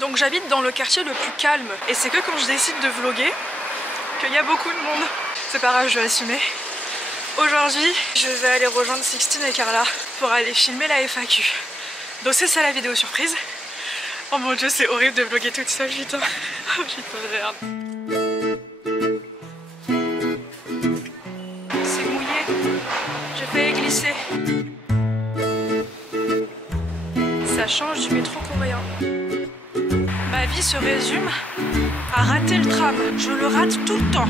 Donc j'habite dans le quartier le plus calme. Et c'est que quand je décide de vlogger qu'il y a beaucoup de monde. C'est pas grave, je vais assumer. Aujourd'hui, je vais aller rejoindre Sixtine et Carla pour aller filmer la FAQ. Donc c'est ça la vidéo surprise. Oh mon dieu, c'est horrible de vlogger toute seule, putain. Oh putain, merde. C'est mouillé. J'ai failli glisser. Ça change du métro coréen. Ma vie se résume à rater le tram. Je le rate tout le temps.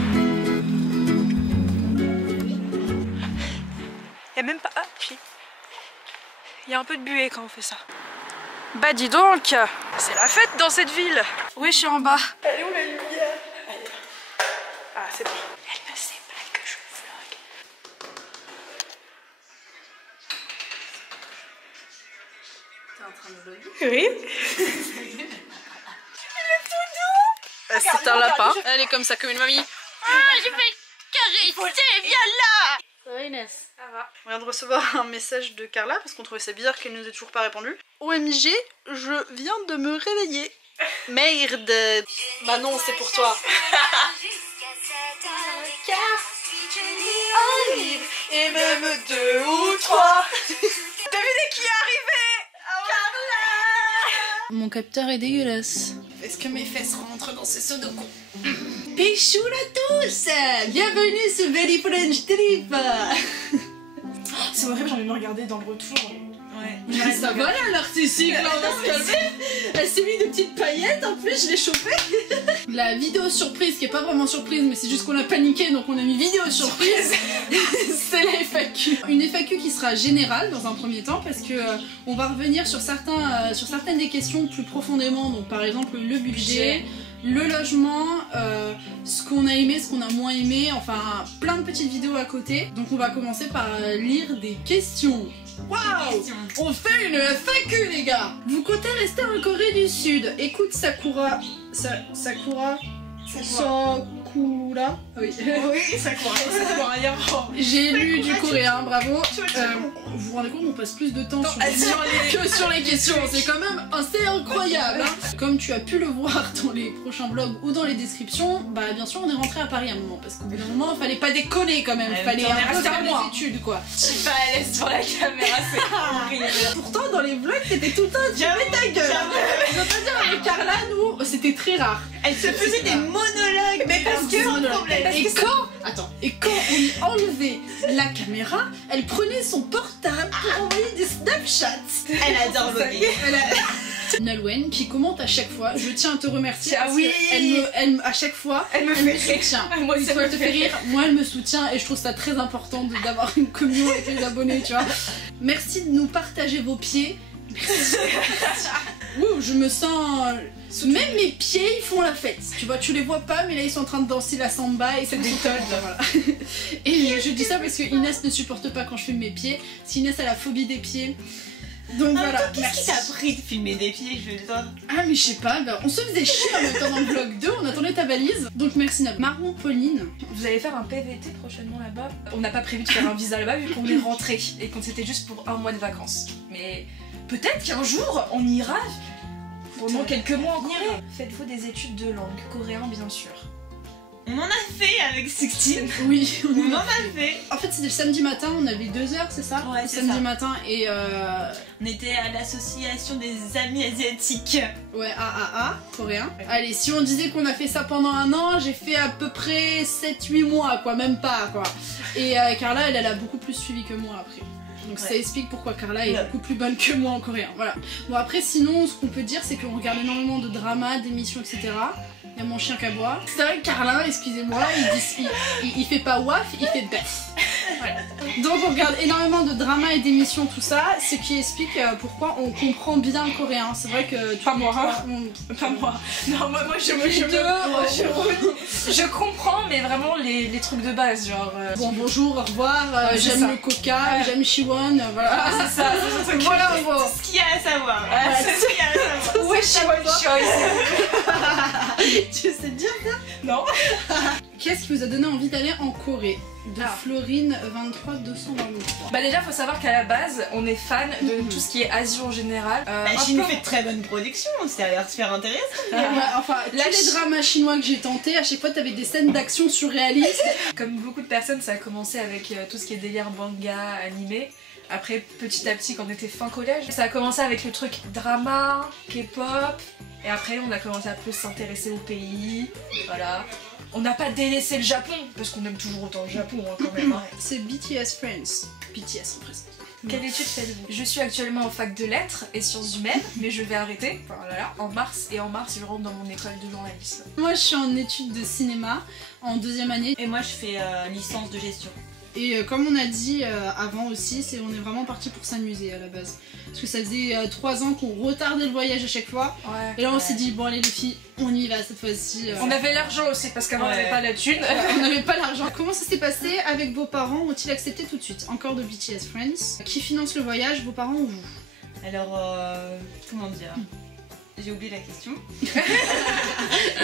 Il y a même pas... Ah, si. Il y a un peu de buée quand on fait ça. Bah dis donc, c'est la fête dans cette ville. Oui, je suis en bas. Elle est où la lumière? Ah, c'est bon. Elle ne sait pas que je vlog. T'es en train de vlogger? Oui. C'est un lapin. Elle est comme ça, comme une mamie. Ah, je vais caresser, viens là. Ça va Inès? Ça va. On vient de recevoir un message de Carla parce qu'on trouvait ça bizarre qu'elle nous ait toujours pas répondu. OMG, je viens de me réveiller. Merde. Bah non, c'est pour toi. Et même 2 ou 3. Devinez qui est arrivé? Carla. Mon capteur est dégueulasse. Est-ce que mes fesses rentrent dans ces seaux de con? Péchoul à tous. Bienvenue sur Very French Trip. C'est horrible, j'ai envie de me regarder dans le retour. Ouais. Ça va là l'artistique, là on va se calmer. Elle s'est mis des petites paillettes en plus, je l'ai chopée. La vidéo surprise qui est pas vraiment surprise mais c'est juste qu'on a paniqué donc on a mis vidéo surprise. C'est la FAQ. Une FAQ qui sera générale dans un premier temps parce que on va revenir sur certaines des questions plus profondément, donc par exemple le budget, le logement, ce qu'on a aimé, ce qu'on a moins aimé, enfin plein de petites vidéos à côté. Donc on va commencer par lire des questions. Waouh! On fait une FAQ les gars! Vous comptez rester en Corée du Sud? Écoute Sakura... Sakura... Oui. Oui, ça croit rien. J'ai lu du coréen, bravo. Vous vous rendez compte, on passe plus de temps que sur les questions. C'est quand même assez incroyable. Hein. Comme tu as pu le voir dans les prochains vlogs ou dans les descriptions, bah bien sûr on est rentré à Paris à un moment parce qu'au bout d'un moment il fallait pas déconner quand même. Il fallait un peu faire des études quoi. Je suis pas à l'aise sur la caméra, c'est horrible. Pourtant dans les vlogs t'étais tout le temps jamais ta gueule. Je veux pas dire avec Carla, nous c'était très rare. Elle se faisait des monologues, mais parce que sans problème. Et quand on lui enlevait la caméra, elle prenait son portable pour envoyer des Snapchats. Elle adore vlogger. Nalwen qui commente à chaque fois. Je tiens à te remercier. Ah oui. À chaque fois, elle me fait soutient. Moi ça te fait rire. Moi, elle me soutient et je trouve ça très important d'avoir une communion avec les abonnés, tu vois. Merci de nous partager vos pieds. Ouh, je me sens... Même mes pieds, ils font la fête. Tu vois, tu les vois pas, mais là, ils sont en train de danser la samba et c'est des tols. Voilà. Et je dis ça parce que Inès ne supporte pas quand je filme mes pieds. Si Inès a la phobie des pieds. Donc voilà. Qu'est-ce qui t'a pris de filmer des pieds, je veux dire? Ah, mais je sais pas, bah, on se faisait chier en même temps dans le vlog 2, on attendait ta valise. Donc merci Nab. Marron Pauline. Vous allez faire un PVT prochainement là-bas? On n'a pas prévu de faire un visa là-bas vu qu'on est rentré et qu'on c'était juste pour un mois de vacances. Mais peut-être qu'un jour on ira. Pendant quelques mois en Corée. Faites-vous des études de langue, coréen bien sûr. On en a fait avec Sixtine. Oui, on en a fait. En fait, c'était le samedi matin, on avait 2 heures, c'est ça? Ouais, le c'est samedi ça. matin et on était à l'association des amis asiatiques. Ouais, AAA, coréen. Allez, si on disait qu'on a fait ça pendant un an, j'ai fait à peu près 7-8 mois, quoi, même pas, quoi. Et Carla, elle a beaucoup plus suivi que moi après. Donc ça explique pourquoi Carla est beaucoup plus bonne que moi en coréen, voilà. Bon après sinon, ce qu'on peut dire c'est qu'on regarde énormément de dramas, d'émissions, etc. Il y a mon chien qui aboie. C'est vrai que Carlin, excusez-moi, il fait pas waf, il fait bef. Voilà. Donc on regarde énormément de dramas et d'émissions, tout ça, ce qui explique pourquoi on comprend bien le coréen. C'est vrai que... Pas moi, pas moi. Non, moi je comprends, mais vraiment les trucs de base, genre... Bon, bonjour, au revoir, j'aime le coca, j'aime Chiwon, voilà. Ah, c'est ça, voilà, bon. Tout ce qu'il y a à savoir. Tout ce qu'il y a à savoir. Où est Chiwon Choice? Tu sais dire ça? Non. Qu'est-ce qui vous a donné envie d'aller en Corée? De Florine 23 223. Bah déjà faut savoir qu'à la base on est fan de tout ce qui est Asie en général. La Chine fait de très bonnes productions, ça a l'air super intéressant. Ouais, enfin, tous les dramas chinois que j'ai tentés, à chaque fois t'avais des scènes d'action surréalistes. Comme beaucoup de personnes, ça a commencé avec tout ce qui est délire manga, animé. Après, petit à petit, quand on était fin collège, ça a commencé avec le truc drama, K-pop. Et après, on a commencé à plus s'intéresser au pays. Voilà. On n'a pas délaissé le Japon, parce qu'on aime toujours autant le Japon hein, quand même. Hein. C'est BTS Friends. BTS en présent. Quelle étude faites-vous? Je suis actuellement en fac de lettres et sciences humaines, mais je vais arrêter en mars. Et en mars, je rentre dans mon école de journalisme. Moi, je suis en études de cinéma, en 2e année. Et moi, je fais licence de gestion. Et comme on a dit avant aussi, on est vraiment parti pour s'amuser à la base. Parce que ça faisait 3 ans qu'on retardait le voyage à chaque fois. Ouais, et là on s'est dit, bon allez les filles, on y va cette fois-ci. On avait l'argent aussi parce qu'avant on n'avait pas la thune. On n'avait pas l'argent. Comment ça s'est passé avec vos parents? Ont-ils accepté tout de suite? Encore de BTS Friends. Qui finance le voyage, vos parents ou vous? Alors, comment dire? J'ai oublié la question.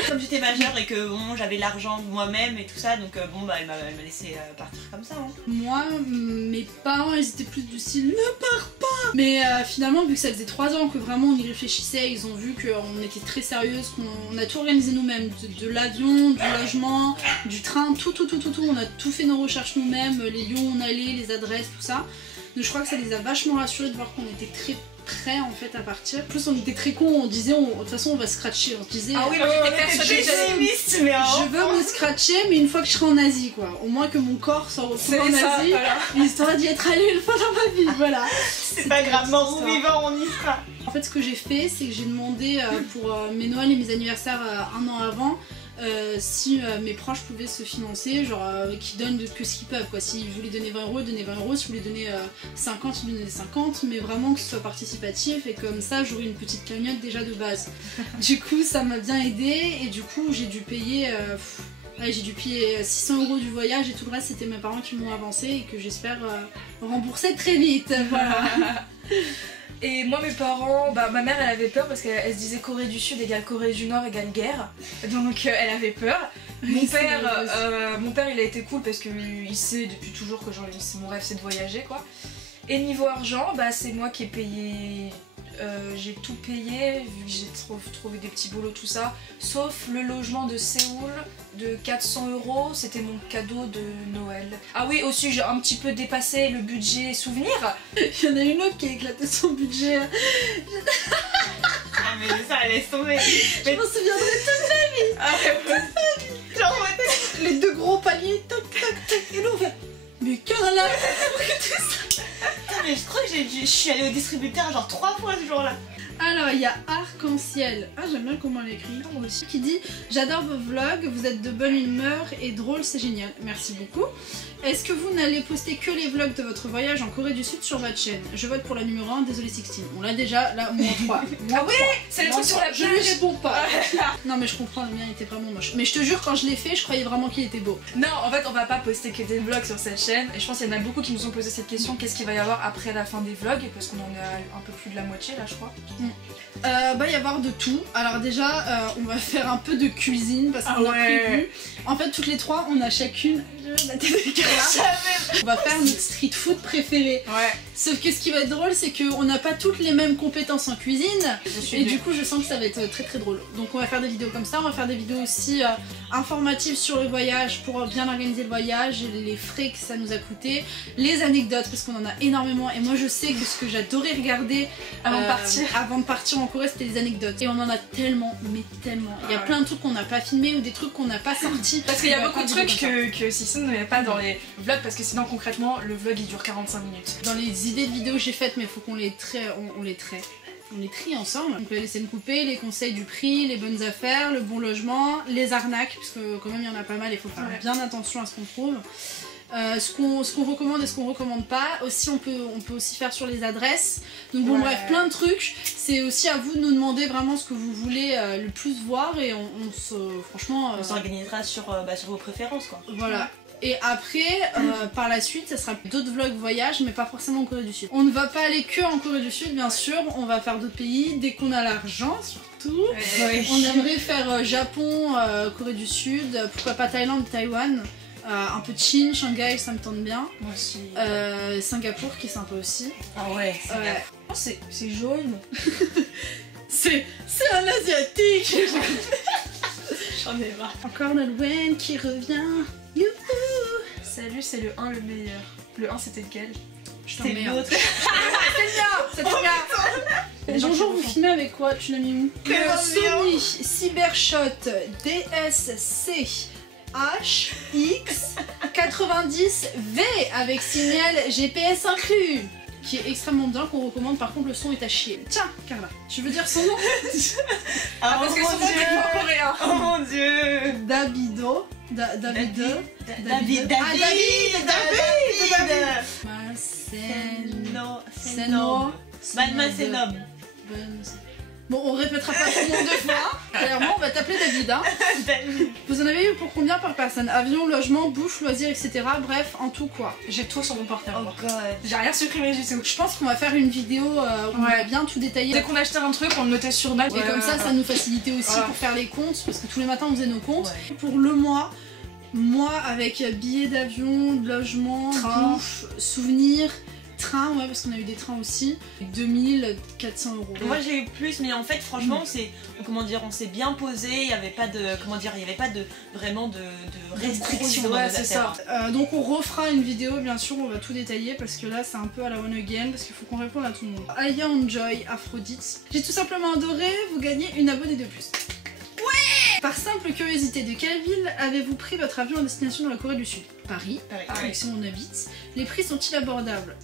Comme j'étais majeure et que bon, j'avais l'argent moi-même et tout ça, donc bon bah elle m'a laissé partir comme ça. Hein. Moi, mes parents ils étaient plus du style ne pars pas. Mais finalement vu que ça faisait 3 ans que vraiment on y réfléchissait, ils ont vu qu'on était très sérieuse, qu'on a tout organisé nous-mêmes, de l'avion, du logement, du train, tout. On a tout fait nos recherches nous-mêmes, les lieux où on allait, les adresses, tout ça. Donc je crois que ça les a vachement rassurés de voir qu'on était très prêts en fait à partir. En plus on était très cons, on disait de toute façon on va scratcher, on se disait ah oui moi j'étais persuadée je veux me scratcher mais une fois que je serai en Asie quoi, au moins que mon corps s'en retrouve en Asie, voilà. Histoire d'y être allée une fois dans ma vie, voilà. C'est pas grave, mort ou vivant on y sera. En fait ce que j'ai fait c'est que j'ai demandé pour mes Noëls et mes anniversaires 1 an avant si mes proches pouvaient se financer, genre qu'ils donnent que ce qu'ils peuvent quoi. S'ils voulaient donner 20 €, donner 20 €, s'ils voulaient donner 50, ils donnaient 50, mais vraiment que ce soit participatif et comme ça j'aurais une petite cagnotte déjà de base. Du coup ça m'a bien aidé et du coup j'ai dû payer 600 € du voyage et tout le reste c'était mes parents qui m'ont avancé et que j'espère rembourser très vite, voilà. Et moi mes parents, bah ma mère elle avait peur parce qu'elle se disait Corée du Sud égale Corée du Nord égale guerre, donc elle avait peur. Mon père il a été cool parce qu'il sait depuis toujours que mon rêve c'est de voyager quoi. Et niveau argent, bah c'est moi qui ai payé, j'ai tout payé vu que j'ai trouvé des petits boulots tout ça, sauf le logement de Séoul de 400 €, c'était mon cadeau de Noël. Ah oui aussi j'ai un petit peu dépassé le budget souvenir. Il y en a une autre qui a éclaté son budget. Ah mais ça laisse tomber. Je m'en souviendrai toute ma vie. Ah ouais. Genre les 2 gros paliers, toc toc toc, et là on fait mais Carla, mais je crois que je suis allée au distributeur genre 3 fois ce jour-là. Alors il y a Arc-en-Ciel, ah j'aime bien comment elle écrit, moi aussi, qui dit j'adore vos vlogs, vous êtes de bonne humeur et drôle, c'est génial, merci beaucoup. Est-ce que vous n'allez poster que les vlogs de votre voyage en Corée du Sud sur votre chaîne? Je vote pour la numéro 1, désolé 16. On l'a déjà, là, moins 3. Ah oui, c'est le truc sur la plage. Je lui réponds pas. Non mais je comprends, le mien était vraiment moche. Mais je te jure, quand je l'ai fait, je croyais vraiment qu'il était beau. Non, en fait, on va pas poster que des vlogs sur cette chaîne. Et je pense qu'il y en a beaucoup qui nous ont posé cette question, qu'est-ce qu'il va y avoir après la fin des vlogs? Parce qu'on en est à un peu plus de la moitié là, je crois. Va y avoir de tout. Alors déjà, on va faire un peu de cuisine parce qu'on a prévu. En fait, toutes les 3, on a chacune la tête de Carla. On va faire notre street food préféré. Ouais. Sauf que ce qui va être drôle, c'est qu'on n'a pas toutes les mêmes compétences en cuisine. Et du coup, je sens que ça va être très très drôle. Donc on va faire des vidéos comme ça. On va faire des vidéos aussi informatives sur le voyage pour bien organiser le voyage, les frais que ça nous a coûté, les anecdotes parce qu'on en a énormément. Et moi, je sais que ce que j'adorais regarder avant de partir en Corée, c'était les anecdotes. Et on en a tellement, mais tellement. Il y a plein de trucs qu'on n'a pas filmés ou des trucs qu'on n'a pas sortis. Parce qu'il y a beaucoup de trucs que Sisson ne met pas dans les vlogs parce que sinon concrètement le vlog il dure 45 minutes. Dans les idées de vidéos que j'ai faites, mais il faut qu'on les trie, on les trie ensemble. Donc les scènes coupées, les conseils du prix, les bonnes affaires, le bon logement, les arnaques, parce que quand même il y en a pas mal, il faut faire bien attention à ce qu'on trouve. Ce qu'on recommande et ce qu'on recommande pas. Aussi on peut aussi faire sur les adresses. Donc bon bref, plein de trucs. C'est aussi à vous de nous demander vraiment ce que vous voulez le plus voir et franchement... on s'organisera sur vos préférences quoi. Voilà. Et après, par la suite, ça sera d'autres vlogs voyage, mais pas forcément en Corée du Sud. On ne va pas aller que en Corée du Sud, bien sûr. On va faire d'autres pays dès qu'on a l'argent, surtout. Ouais. On aimerait faire Japon, Corée du Sud, pourquoi pas Thaïlande, Taïwan. Un peu de Chine, Shanghai, ça me tente bien. Moi aussi. Singapour qui est sympa aussi. Ah ouais, C'est jaune. C'est un asiatique. J'en ai marre. Encore Nolwenn qui revient. Youhou. Salut, c'est le 1 le meilleur. Le 1 c'était lequel? Je c'est t'emmerde. l'autre. C'est bien. Bonjour, vous filmez avec quoi? Tu l'as mis où? Le Sony Cybershot DSC HX90V avec signal GPS inclus, qui est extrêmement bien, qu'on recommande. Par contre, le son est à chier. Tiens, Carla, tu veux dire son nom? Ah, parce que son nom est pas coréen. Oh mon dieu. Davido. David. Seno. Malmacenom. Bon, on répétera pas tout le monde deux fois. Clairement, on va t'appeler David. Hein. Vous en avez eu pour combien par personne? Avion, logement, bouffe, loisirs, etc. Bref, en tout quoi. J'ai tout sur mon portable. Oh god. J'ai rien supprimé du tout. Je pense qu'on va faire une vidéo où on va bien tout détailler. Dès qu'on achetait un truc, on le notait sur note. Et comme ça nous facilitait aussi voilà. pour faire les comptes, parce que tous les matins on faisait nos comptes. Ouais. Pour le mois, avec billets d'avion, logement, Train. bouffe, souvenirs, train, ouais, parce qu'on a eu des trains aussi, 2400 €. Moi j'ai eu plus, mais en fait franchement on s'est bien posé, il n'y avait pas de vraiment de restrictions. Ouais, c'est ça. Donc on refera une vidéo, bien sûr, on va tout détailler parce que là c'est un peu à la one again, parce qu'il faut qu'on réponde à tout le monde. Aya Enjoy, Aphrodite. J'ai tout simplement adoré, vous gagnez une abonnée de plus. Ouais. Par simple curiosité, de quelle ville avez-vous pris votre avion en destination dans la Corée du Sud? Paris, ici on habite. Les prix sont-ils abordables?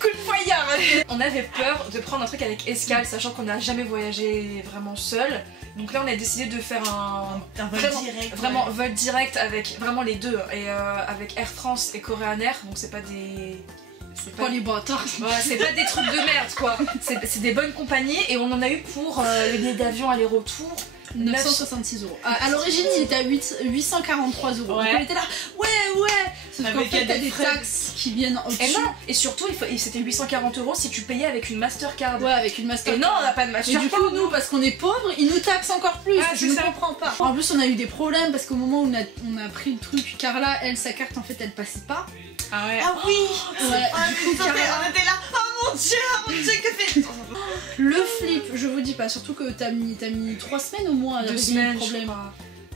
Coup de poignard. On avait peur de prendre un truc avec escale, sachant qu'on n'a jamais voyagé vraiment seul. Donc là on a décidé de faire un vol direct. Vraiment vol direct avec vraiment les deux. Et avec Air France et Korean Air, donc c'est pas des... C'est pas les bâtards. Ouais, c'est pas des trucs de merde quoi. C'est des bonnes compagnies et on en a eu pour les billets d'avion aller-retour. 966 €. À l'origine, il était à 843 €. Donc on était là, ouais. Sauf qu'en fait, t'as des taxes qui viennent au-dessus. Et non, et surtout, c'était 840 € si tu payais avec une Mastercard. Ouais, avec une Mastercard. Et non, on n'a pas de Et Mastercard. du coup, nous, parce qu'on est pauvres, ils nous taxent encore plus. Ah, je ne comprends pas. En plus, on a eu des problèmes parce qu'au moment où on a pris le truc, Carla, elle, sa carte, en fait, elle passait pas. Ah ouais. Ah oui. Ouais, Ah, du coup, on était là. Oh mon dieu, que fait. le flip, je vous dis pas, surtout que t'as mis 3 semaines au moins à 2 régler semaines, le problème.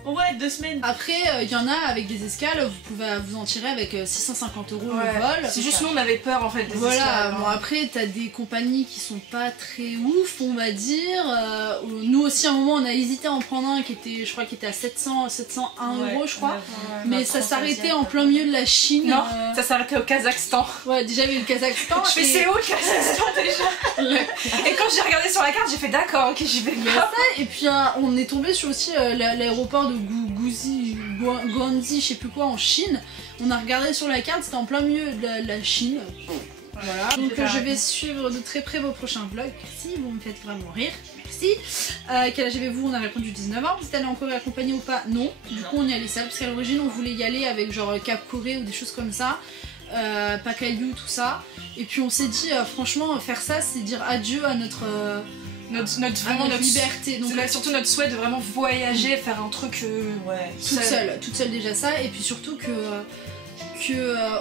Ouais, 2 semaines. Après, il y en a avec des escales, vous pouvez vous en tirer avec 650 € le vol. C'est juste nous, on avait peur en fait des Voilà, escales, bon après t'as des compagnies qui sont pas très ouf, on va dire. Nous aussi à un moment on a hésité à en prendre un qui était, je crois, qui était à 701 €, je crois. Mais ça s'arrêtait en plein milieu de la Chine. Non, ça s'arrêtait au Kazakhstan. Ouais, déjà il y a eu le Kazakhstan. Je fais c'est où le Kazakhstan déjà? Et quand j'ai regardé sur la carte, j'ai fait d'accord, ok, j'y vais. Et puis on est tombé sur aussi l'aéroport de Guangzhou, je sais plus quoi, en Chine. On a regardé sur la carte, c'était en plein milieu de la Chine. Voilà. Donc je vais suivre de très près vos prochains vlogs. Merci, vous me faites vraiment rire. Merci. Quel âge avez-vous? On a répondu 19 ans. Vous êtes allé en Corée accompagné ou pas? Non. Du coup on y allait seul parce qu'à l'origine on voulait y aller avec genre Cap Corée ou des choses comme ça. Pakayu, tout ça. Et puis on s'est dit franchement faire ça c'est dire adieu à notre liberté. Donc c'est surtout notre souhait de vraiment voyager, faire un truc toute seule déjà ça. Et puis surtout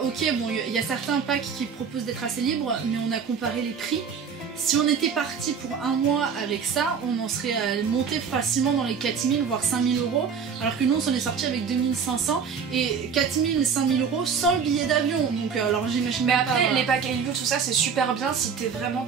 ok, bon, il y a certains packs qui proposent d'être assez libres, mais on a comparé les prix. Si on était parti pour un mois avec ça, on en serait monté facilement dans les 4000 voire 5000 €, alors que nous on s'en est sorti avec 2500 et 4000, 5000 € sans le billet d'avion. Donc alors j'imagine. Mais après les packs Hallyu, tout ça c'est super bien si t'es vraiment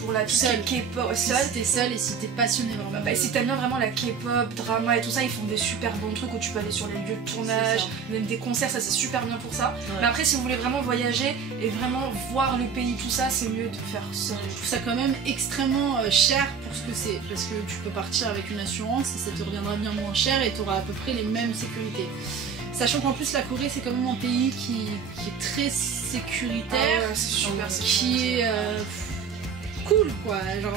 pour la K-pop seul. Si t'es seul et si t'es passionné vraiment. Bah, si t'aimes bien vraiment la K-pop, drama et tout ça, ils font des super bons trucs où tu peux aller sur les lieux de tournage, même des concerts, ça c'est super bien pour ça. Ouais. Mais après si vous voulez vraiment voyager et vraiment voir le pays, tout ça, c'est mieux de faire seul. Je trouve ça quand même extrêmement cher pour ce que c'est, parce que tu peux partir avec une assurance et ça te reviendra bien moins cher et tu auras à peu près les mêmes sécurités. Sachant qu'en plus la Corée c'est quand même un pays qui est très sécuritaire, c'est super qui est cool quoi, genre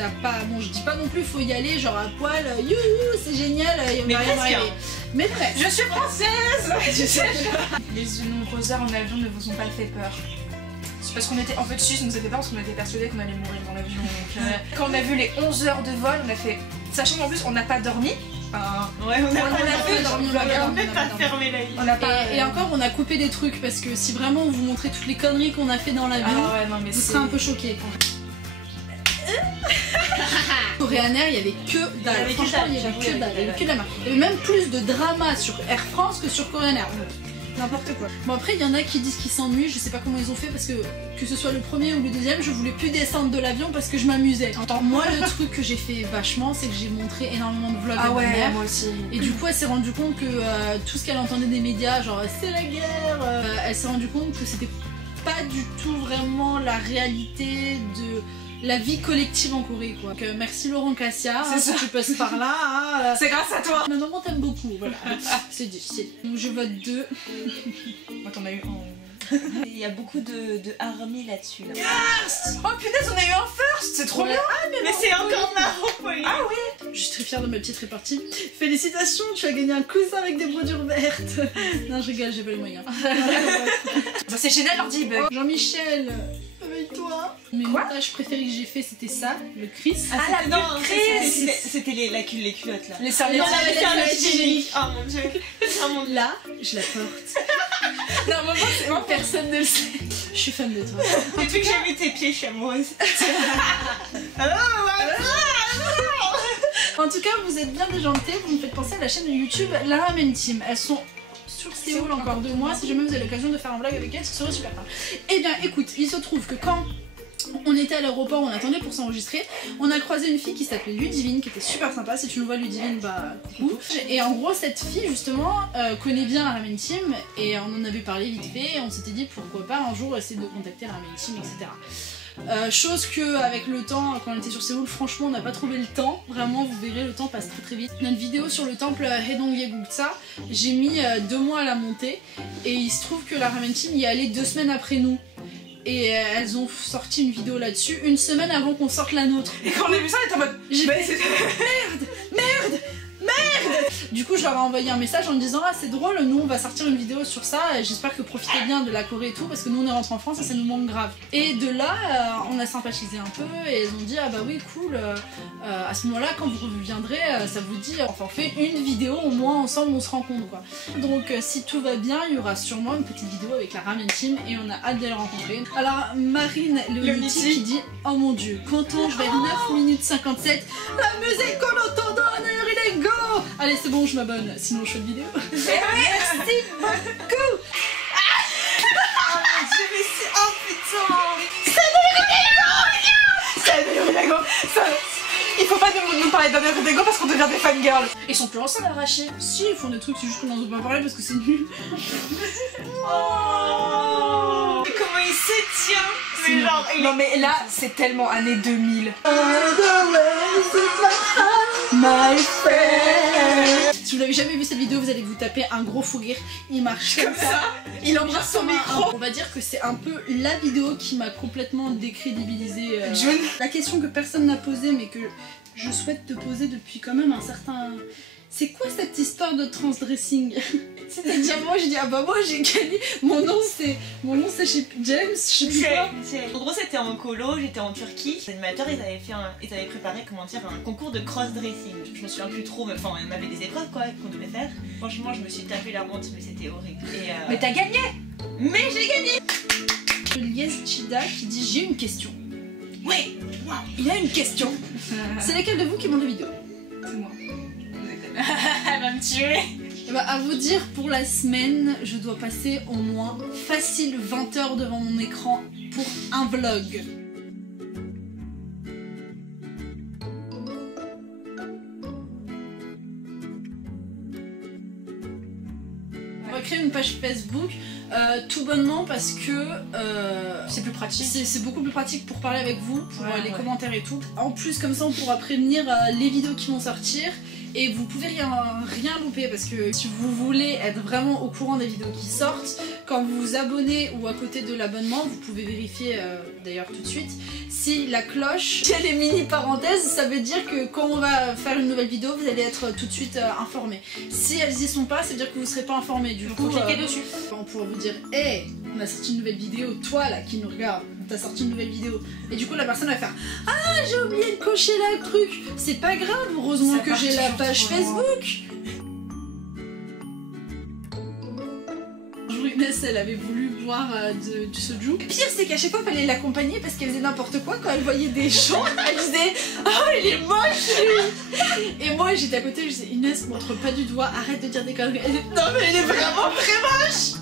t'as pas... Bon, je dis pas non plus faut y aller genre à poil, youhou, c'est génial, il va rien arriver. Mais presque. Je suis française. Tu sais. Les nombreuses heures en avion ne vous ont pas fait peur? C'est parce qu'on était... En fait, si, ça nous a fait peur parce qu'on était persuadés qu'on allait mourir dans l'avion. Quand on a vu les 11 heures de vol, on a fait... Sachant qu'en plus, on n'a pas dormi. Ouais, on a pas dormi, pas fermé la vie. Et encore, on a coupé des trucs parce que si vraiment on vous montrait toutes les conneries qu'on a fait dans l'avion, vous serez un peu choqués. Au Ryanair, il y avait que dalle. Franchement, il y avait que dalle. Il y avait que de la merde. Il y avait même plus de drama sur Air France que sur Ryanair. N'importe quoi. Bon, après, il y en a qui disent qu'ils s'ennuient. Je sais pas comment ils ont fait parce que ce soit le premier ou le deuxième, je voulais plus descendre de l'avion parce que je m'amusais. Moi, le truc que j'ai fait vachement, c'est que j'ai montré énormément de vlogs à ma mère. Moi aussi. Et du coup, elle s'est rendue compte que tout ce qu'elle entendait des médias, genre c'est la guerre, elle s'est rendue compte que c'était pas du tout vraiment la réalité de la vie collective en Corée, quoi. Donc, merci Laurent Cassia, si tu passes par là. C'est grâce à toi. Ma maman t'aime beaucoup, voilà. C'est difficile. Donc je vote 2. Moi, t'en as eu un. Il y a beaucoup de army là-dessus. Là. Yes. Oh punaise, on a eu un first. C'est trop bien. Mais c'est encore marrant, Pauline. Ah oui. Je suis très fière de ma petite répartie. Félicitations, tu as gagné un cousin avec des brodures vertes. Non, je rigole, j'ai pas les moyens. Bah, c'est Chanel leur dit. Jean-Michel, avec toi. Mes montages préférés que j'ai fait, c'était ça, le Chris. Non, c'était les culottes là. Les serviettes hygiéniques. Oh mon dieu. Là, je la porte. Non, maman, c'est moi, personne ne le sait. Je suis fan de toi. Depuis que j'ai vu tes pieds, je suis amoureuse. En tout cas, vous êtes bien déjantés, vous me faites penser à la chaîne de YouTube La Ramen Team. Elles sont sur Séoul encore 2 mois. Si jamais vous avez l'occasion de faire un vlog avec elles, ce serait super fun. Eh bien, écoute, il se trouve que quand on était à l'aéroport, on attendait pour s'enregistrer, on a croisé une fille qui s'appelait Ludivine, qui était super sympa. Si tu nous vois Ludivine, bah coucou. Et en gros, cette fille justement connaît bien la Ramen Team et on en avait parlé vite fait et on s'était dit pourquoi pas un jour essayer de contacter la Ramen Team, etc. Chose que avec le temps, quand on était sur Séoul, franchement on n'a pas trouvé le temps. Vraiment, vous verrez, le temps passe très très vite. Notre vidéo sur le temple Haedongye-guksa, j'ai mis 2 mois à la monter et il se trouve que la Ramen Team y est allée 2 semaines après nous. Et elles ont sorti une vidéo là-dessus 1 semaine avant qu'on sorte la nôtre. Et quand on a vu ça, on était en mode merde. Du coup, je leur ai envoyé un message en me disant ah c'est drôle, nous on va sortir une vidéo sur ça, j'espère que profitez bien de la Corée et tout parce que nous on est rentrés en France et ça nous manque grave. Et de là, on a sympathisé un peu et ils ont dit ah bah oui cool, à ce moment-là quand vous reviendrez, ça vous dit enfin on fait une vidéo au moins ensemble, on se rencontre quoi. Donc si tout va bien, il y aura sûrement une petite vidéo avec la Ramen Team et on a hâte de les rencontrer. Alors Marine Leoniti qui dit oh mon dieu, quand on vers 9 minutes 57, la musique qu'on entend dans un heure il est go. Allez c'est bon, je m'abonne, sinon je fais une vidéo. Merci beaucoup. Oh mon dieu, mais c'est... Oh putain. Ça il faut pas nous parler d'un heure d'ego parce qu'on devient des fangirls. Ils sont plus ensemble arrachés. Si, ils font des trucs, c'est juste qu'on n'en veut pas parler parce que c'est nul. Oh. Mais comment il se tient. Mais genre, non mais là, c'est tellement années 2000. Si vous n'avez jamais vu cette vidéo, vous allez vous taper un gros fou rire. Il marche comme ça. Il embrasse son micro. On va dire que c'est un peu la vidéo qui m'a complètement décrédibilisée. June. La question que personne n'a posée mais que je souhaite te poser depuis quand même un certain... C'est quoi cette histoire de transdressing? C'est-à-dire moi je dis ah bah moi j'ai gagné, mon nom c'est James, je sais plus quoi. En gros c'était en colo, j'étais en Turquie. Les animateurs ils avaient préparé comment dire un concours de cross-dressing. Je me souviens plus trop, mais enfin on avait des épreuves quoi qu'on devait faire. Franchement je me suis tapé la honte mais c'était horrible. Et, mais t'as gagné. Mais j'ai gagné. Lies Chida qui dit j'ai une question. Oui, wow. Il a une question. C'est laquelle de vous qui monte la vidéo? C'est moi. Elle va me tuer. Et bah, à vous dire, pour la semaine, je dois passer au moins facile 20 heures devant mon écran pour un vlog. On va créer une page Facebook tout bonnement parce que c'est plus pratique. C'est beaucoup plus pratique pour parler avec vous, pour les commentaires et tout. En plus comme ça on pourra prévenir les vidéos qui vont sortir et vous pouvez rien louper parce que si vous voulez être vraiment au courant des vidéos qui sortent, quand vous vous abonnez ou à côté de l'abonnement, vous pouvez vérifier d'ailleurs tout de suite si la cloche, si elle est mini parenthèse, ça veut dire que quand on va faire une nouvelle vidéo, vous allez être tout de suite informé. Si elles y sont pas, ça veut dire que vous serez pas informé. Du coup, cliquez dessus. On pourra vous dire, hey, on a sorti une nouvelle vidéo, toi là qui nous regarde, on t'a sorti une nouvelle vidéo. Et du coup, la personne va faire, ah, j'ai oublié de cocher là le truc. C'est pas grave, heureusement que j'ai la page Facebook. Inès, elle avait voulu boire du soju. Le pire, c'est qu'à chaque fois, il fallait l'accompagner parce qu'elle faisait n'importe quoi. Quand elle voyait des gens, elle disait oh, il est moche lui. Et moi, j'étais à côté, je disais Inès, montre pas du doigt, arrête de dire des conneries. Elle disait non, mais il est vraiment très moche.